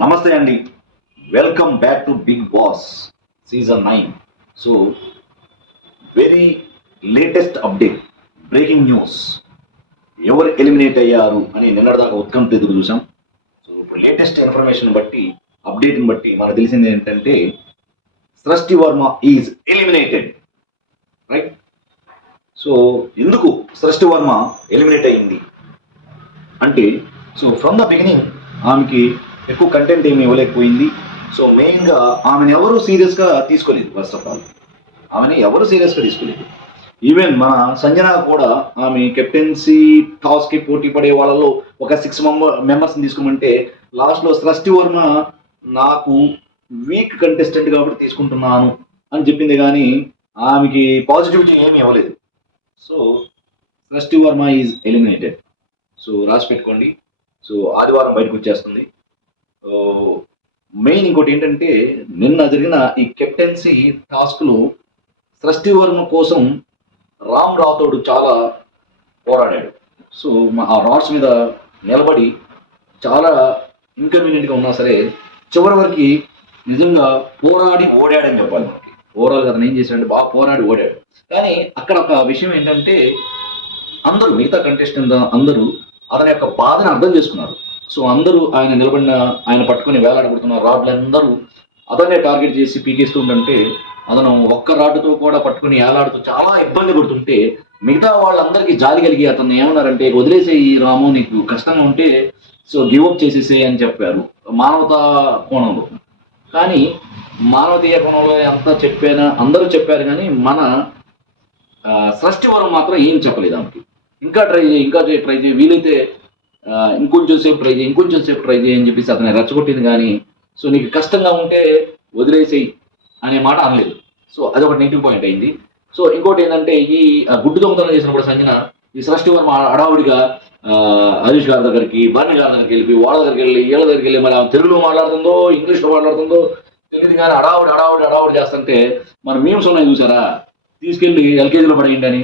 నమస్తే అండి. Welcome back to Bigg Boss season nine so very latest update breaking news ఎవరు eliminate అయ్యారు అని నిన్నటిదాకా ఉత్కంఠ ఎదురు చూసాం. సో ఇప్పుడు లేటెస్ట్ ఇన్ఫర్మేషన్ బట్టి అప్డేట్ని బట్టి మనకు తెలిసింది ఏంటంటే Srishti Varma is eliminated right so ఎందుకు సృష్టి వర్మ ఎలిమినేట్ అయ్యింది? అంటే సో ఫ్రమ్ ద బిగినింగ్ ఆమెకి ఎక్కువ కంటెంట్ ఏమి ఇవ్వలేకపోయింది. సో మెయిన్గా ఆమెను ఎవరు సీరియస్గా తీసుకోలేదు ఫస్ట్ ఆఫ్ ఆల్ ఆమెని ఎవరు సీరియస్గా తీసుకోలేదు. ఈవెన్ మన సంజన కూడా ఆమె కెప్టెన్సీ టాస్కి పోటీ పడే వాళ్ళలో ఒక సిక్స్ మెంబర్ మెంబర్స్ని తీసుకోమంటే లాస్ట్లో సృష్టి వర్మ నాకు వీక్ కంటెస్టెంట్ కాబట్టి తీసుకుంటున్నాను అని చెప్పింది కానీ ఆమెకి పాజిటివిటీ ఏమి ఇవ్వలేదు. సో సృష్టి వర్మ ఈజ్ ఎలిమినేటెడ్ సో రాసి పెట్టుకోండి. సో ఆదివారం బయటకు వచ్చేస్తుంది. మెయిన్ ఇంకోటి ఏంటంటే నిన్న జరిగిన ఈ కెప్టెన్సీ టాస్క్లో సృష్టి వర్మ కోసం రామ్ రాథోడ్ చాలా పోరాడాడు. సో ఆ రాడ్స్ మీద నిలబడి చాలా ఇన్కన్వీనియంట్గా ఉన్నా సరే చివరి వరకు నిజంగా పోరాడి ఓడాడని చెప్పాలి మనకి. ఓవరాల్ అతను ఏం చేశాడంటే బాగా పోరాడి ఓడాడు. కానీ అక్కడ ఒక విషయం ఏంటంటే అందరూ మిగతా కంటెస్టెంట్ అందరూ అతని యొక్క బాధను అర్థం చేసుకున్నారు. సో అందరూ ఆయన నిలబడిన ఆయన పట్టుకుని వేలాడబడుతున్న రాడ్లందరూ అతనే టార్గెట్ చేసి పీకేస్తుంటే అతను ఒక్క రాడ్డుతో కూడా పట్టుకుని వేలాడుతూ చాలా ఇబ్బంది పడుతుంటే మిగతా వాళ్ళందరికీ జాలి కలిగి అతను ఏమన్నారంటే ఈ రాము నీకు కష్టంగా ఉంటే సో గివప్ చేసేసే అని చెప్పారు. మానవతా కోణంలో. కానీ మానవతీయ కోణంలో అంతా చెప్పానా అందరూ చెప్పారు కానీ మన సృష్టి వరం మాత్రం ఏం చెప్పలేదు ఆమెకి. ఇంకా ట్రై చేయి ఇంకా ట్రై చేయి. వీలైతే ఇంకొంచెం సేపు ట్రై చేయి ఇంకొంచెం సేపు ట్రై చేయి అని చెప్పేసి అతను రెచ్చగొట్టింది కానీ సో నీకు కష్టంగా ఉంటే వదిలేసేయి అనే మాట అనలేదు. సో అదొక నెగిటివ్ పాయింట్ అయింది. సో ఇంకోటి ఏంటంటే ఈ గుడ్డు దొంగతనం చేసినప్పుడు సంజన ఈ సృష్టి వర్మ అడావుడిగా ఆ, హరీష్ గారి దగ్గరికి బర్ణి గారి దగ్గరికి వెళ్ళి వాళ్ళ దగ్గరికి వెళ్ళి వీళ్ళ దగ్గరికి వెళ్ళి మరి ఆమె తెలుగులో మాట్లాడుతుందో ఇంగ్లీష్లో మాట్లాడుతుందో తెలియదు కానీ అడావుడి అడావుడి అడావుడి చేస్తుంటే మన మీమ్స్ ఉన్నాయి చూసారా? తీసుకెళ్ళి ఎల్కేజీలో పడేయండి అని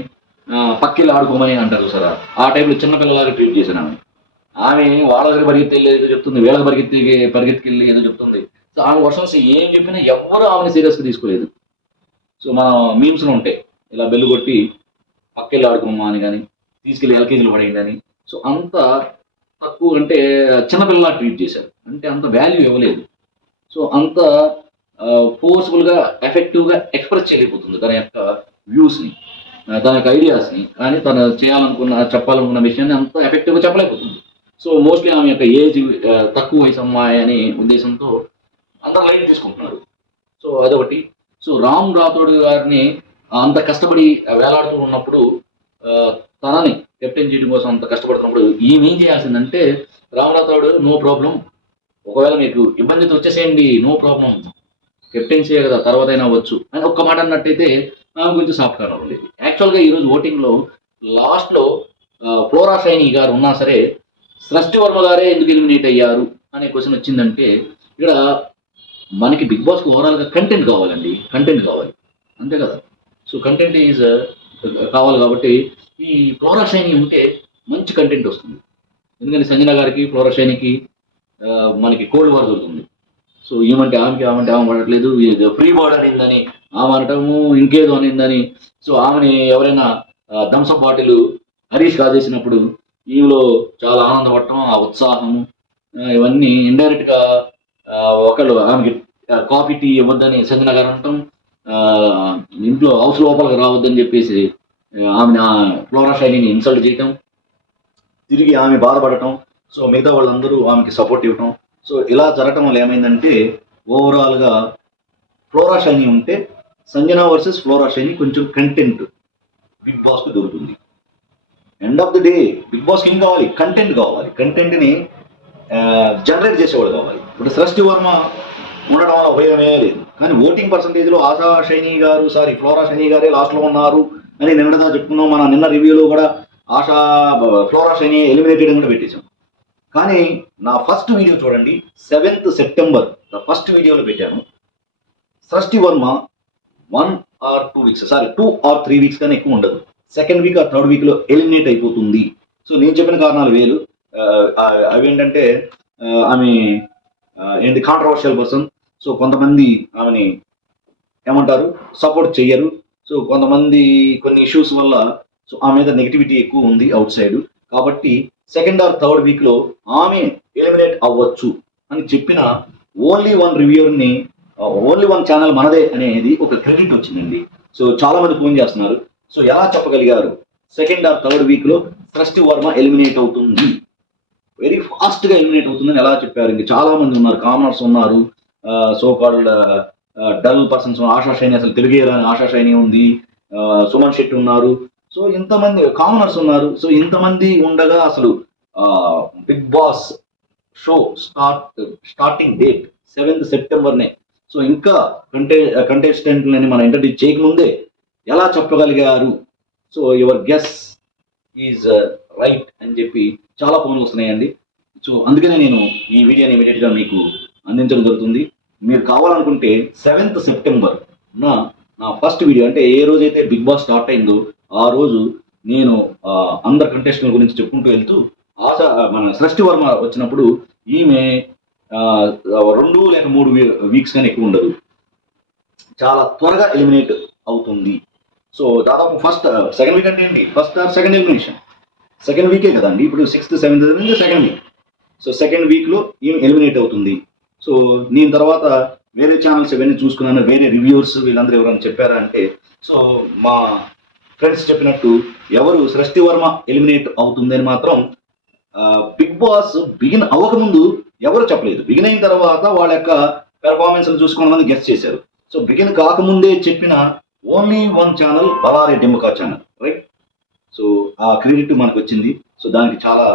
పక్కెళ్ళి ఆడుకోమని అంటారు చూసారా? ఆ టైంలో చిన్నపిల్లలాగా ట్రీట్ చేశాను ఆమె ఆమె వాళ్ళ దగ్గర పరిగెత్తి ఏదో చెప్తుంది. వీళ్ళ పరిగెత్తి పరిగెత్తికెళ్ళి ఏదో చెప్తుంది. సో ఆమె వర్షన్స్ ఏం చెప్పినా ఎవరు ఆమెను సీరియస్గా తీసుకోలేదు. సో మన మీమ్స్లో ఉంటాయి ఇలా బెల్లు కొట్టి పక్కెళ్ళి ఆడుకోమా అని కానీ తీసుకెళ్ళి ఎల్కేజీలో పడేయండి అని. సో అంత తక్కువ అంటే చిన్నపిల్లలా ట్రీట్ చేశారు. అంటే అంత వాల్యూ ఇవ్వలేదు. సో అంత ఫోర్స్ఫుల్గా ఎఫెక్టివ్గా ఎక్స్ప్రెస్ చేయలేకపోతుంది తన యొక్క వ్యూస్ని తన యొక్క ఐడియాస్ని కానీ తను చేయాలనుకున్న చెప్పాలనుకున్న విషయాన్ని అంత ఎఫెక్టివ్గా చెప్పలేకపోతుంది. సో మోస్ట్లీ ఆమె యొక్క ఏజ్ తక్కువ వయసు అమ్మాయి అనే ఉద్దేశంతో అందరు లైట్ తీసుకుంటున్నారు. సో అదొకటి. సో రామ్ రాథోడ్ గారిని అంత కష్టపడి వేలాడుతూ ఉన్నప్పుడు తనని కెప్టెన్ చేయడం కోసం అంత కష్టపడుతున్నప్పుడు ఈమె ఏం చేయాల్సిందంటే రామ్ రాథోడ్ నో ప్రాబ్లం. ఒకవేళ మీకు ఇబ్బంది వచ్చేసేయండి. No problem. కెప్టెన్సీ కదా తర్వాత అయినా అవ్వచ్చు. అని ఒక్క మాట అన్నట్టయితే ఆమె గురించి సాఫ్ట్ కార్నర్ ఉండేది. యాక్చువల్గా ఈరోజు ఓటింగ్లో లాస్ట్లో ఫ్లోరా సైని గారు ఉన్నా సరే సృష్టి వర్మ గారే ఎందుకు ఎలిమినేట్ అయ్యారు అనే క్వశ్చన్ వచ్చిందంటే ఇక్కడ మనకి బిగ్ బాస్ ఓవరాల్గా కంటెంట్ కావాలండి కంటెంట్ కావాలి. అంతే కదా? సో కంటెంట్ ఈజ్ కావాలి కాబట్టి ఈ ఫ్లోరా షైని ఉంటే మంచి కంటెంట్ వస్తుంది. ఎందుకంటే సంజన గారికి ఫ్లోరా షైనికి మనకి కోల్డ్ వార్ దొరుకుతుంది సో ఏమంటే ఆమెకి ఆమంటే ఆమె పడట్లేదు ఫ్రీ బర్డ్ అనిందని ఆమె అనటము ఇంకేదో అనిందని. సో ఆమెని ఎవరైనా థమ్సప్ బాటిల్ హరీష్ కాజేసినప్పుడు ఈవిలో చాలా ఆనందపడటం ఆ ఉత్సాహము ఇవన్నీ ఇండైరెక్ట్గా ఒకళ్ళు ఆమెకి కాఫీ టీ ఇవ్వద్దని సంజన గారు అనటం ఇంట్లో హౌస్ లోపలికి రావద్దని చెప్పేసి ఆ, ఆమె ఫ్లోరా శైలిని ఇన్సల్ట్ చేయటం తిరిగి ఆమె బాధపడటం సో మిగతా వాళ్ళందరూ ఆమెకి సపోర్ట్ ఇవ్వటం. సో ఇలా జరగటం వల్ల ఏమైందంటే ఓవరాల్గా ఫ్లోరా షైని ఉంటే సంజన వర్సెస్ ఫ్లోరా షైని కొంచెం కంటెంట్ బిగ్ బాస్కు దొరుకుతుంది. End of the day Bigg Boss ఏం కావాలి? కంటెంట్ కావాలి. కంటెంట్ని జనరేట్ చేసేవాడు కావాలి. ఇప్పుడు సృష్టి వర్మ ఉండడం వల్ల ఉపయోగమే లేదు. కానీ ఓటింగ్ పర్సంటేజ్లో ఆశా షైని గారు సారీ ఫ్లోరా షైని గారే లాస్ట్లో ఉన్నారు అని నిన్నదా చెప్పుకున్నాం. మన నిన్న రివ్యూలో కూడా ఆశా ఫ్లోరా షైని ఎలిమినేటెడ్ కూడా పెట్టేశాం. కానీ నా ఫస్ట్ వీడియో చూడండి. సెవెంత్ సెప్టెంబర్ ఫస్ట్ వీడియోలో పెట్టాను. Srishti Varma one or two weeks sorry two or three weeks కానీ ఎక్కువ ఉండదు. సెకండ్ వీక్ ఆర్ థర్డ్ వీక్లో ఎలిమినేట్ అయిపోతుంది. సో నేను చెప్పిన కారణాలు వేరు. అవి ఏంటంటే ఆమె ఏంటి కాంట్రవర్షియల్ పర్సన్ సో కొంతమంది ఆమెని ఏమంటారు? సపోర్ట్ చెయ్యరు. సో కొంతమంది కొన్ని ఇష్యూస్ వల్ల సో ఆమె మీద నెగిటివిటీ ఎక్కువ ఉంది అవుట్ సైడ్ కాబట్టి సెకండ్ ఆర్ థర్డ్ వీక్లో ఆమె ఎలిమినేట్ అవ్వచ్చు అని చెప్పిన ఓన్లీ వన్ రివ్యూర్ని ఓన్లీ వన్ ఛానల్ మనదే అనేది ఒక క్రెడిట్ వచ్చిందండి. సో చాలా మంది ఫోన్ చేస్తున్నారు. సో ఎలా చెప్పగలిగారు? సెకండ్ ఆర్ థర్డ్ వీక్లో సృష్టి వర్మ ఎలిమినేట్ అవుతుంది. వెరీ ఫాస్ట్గా ఎలిమినేట్ అవుతుందని ఎలా చెప్పారు? ఇంకా చాలా మంది ఉన్నారు. కామర్స్ ఉన్నారు so called dull persons Asha Shaini అసలు తెలుగే రాని ఆశా షైని ఉంది. సుమన్ శెట్టి ఉన్నారు. సో ఇంతమంది కామనర్స్ ఉన్నారు. సో ఇంతమంది ఉండగా అసలు Bigg Boss show start starting date seventh సెప్టెంబర్నే so ఇంకా కంటే కంటెస్టెంట్లని మనం ఇంట్రడ్యూస్ చేయకముందే ఎలా చెప్పగలిగారు? So your guess is right అని చెప్పి చాలా ఫోన్లు వస్తున్నాయండి. సో అందుకనే నేను ఈ వీడియోని ఇమీడియట్గా మీకు అందించడం జరుగుతుంది. మీరు కావాలనుకుంటే సెవెంత్ సెప్టెంబర్ నా నా ఫస్ట్ వీడియో అంటే ఏ రోజైతే బిగ్ బాస్ స్టార్ట్ అయిందో ఆ రోజు నేను అందరు కంటెస్టెంట్ గురించి చెప్పుకుంటూ వెళ్తూ ఆశ మన సృష్టి వర్మ వచ్చినప్పుడు ఈమె రెండు లేక మూడు వీక్స్ కానీ ఎక్కువ ఉండదు. చాలా త్వరగా ఎలిమినేట్ అవుతుంది. సో దాదాపు ఫస్ట్ సెకండ్ వీక్ అంటే ఏంటి? First or second elimination second వీకే కదండి. ఇప్పుడు sixth seventh second week so second వీక్లో ఈమె ఎలిమినేట్ అవుతుంది? సో నేను తర్వాత వేరే ఛానల్స్ ఇవన్నీ చూసుకున్నాను. వేరే రివ్యూర్స్ వీళ్ళందరూ ఎవరైనా చెప్పారా అంటే సో మా ఫ్రెండ్స్ చెప్పినట్టు ఎవరు సృష్టి వర్మ ఎలిమినేట్ అవుతుందని మాత్రం బిగ్ బాస్ బిగిన్ అవ్వకముందు ఎవరు చెప్పలేదు. బిగిన్ అయిన తర్వాత వాళ్ళ యొక్క పెర్ఫార్మెన్స్ చూసుకున్న గెస్ట్ చేశారు. సో బిగిన్ కాకముందే చెప్పిన ఓన్లీ వన్ ఛానల్ బలారి డెముకా ఛానల్ రైట్ సో ఆ క్రెడిట్ మనకు వచ్చింది సో దానికి చాలా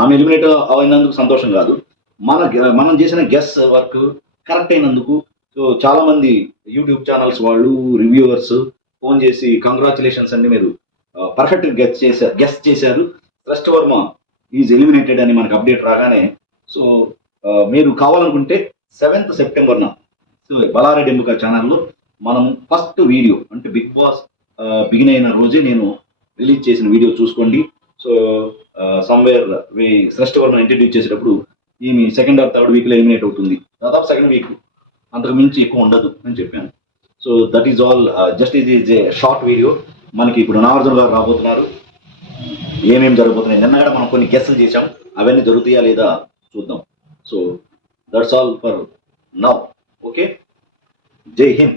ఆమె ఎలిమినేట్ అయినందుకు సంతోషం కాదు. మన మనం చేసిన గెస్ వర్క్ కరెక్ట్ అయినందుకు సో చాలా మంది యూట్యూబ్ ఛానల్స్ వాళ్ళు రివ్యూవర్స్ ఫోన్ చేసి కంగ్రాచులేషన్స్ అండి మీరు పర్ఫెక్ట్ గెస్ చేశారు గెస్ చేశారు. ట్రస్ట్ వర్మ ఈజ్ ఎలిమినేటెడ్ అని మనకు అప్డేట్ రాగానే సో మీరు కావాలనుకుంటే సెవెంత్ సెప్టెంబర్న సో బలారెడ్డి ఎంబుక ఛానల్లో మనం ఫస్ట్ వీడియో అంటే బిగ్ బాస్ బిగిన్ అయిన రోజే నేను రిలీజ్ చేసిన వీడియో చూసుకోండి. సో సమ్వేర్ సృష్టి వర్మ ఇంట్రడ్యూస్ చేసేటప్పుడు ఈమె సెకండ్ ఆర్ థర్డ్ వీక్లో ఎలిమినేట్ అవుతుంది. దాదాపు సెకండ్ వీక్ అంతకు మించి ఎక్కువ ఉండదు అని చెప్పాను. So that is all just ఇది ఈజ్ ఏ షార్ట్ వీడియో మనకి ఇప్పుడు నాగార్జున గారు రాబోతున్నారు. ఏమేమి జరగబోతున్నాయి? నిన్న కూడా మనం కొన్ని గెస్సులు చేశాం. అవన్నీ జరుగుతాయా లేదా చూద్దాం. So that's all for now okay జై హింద్.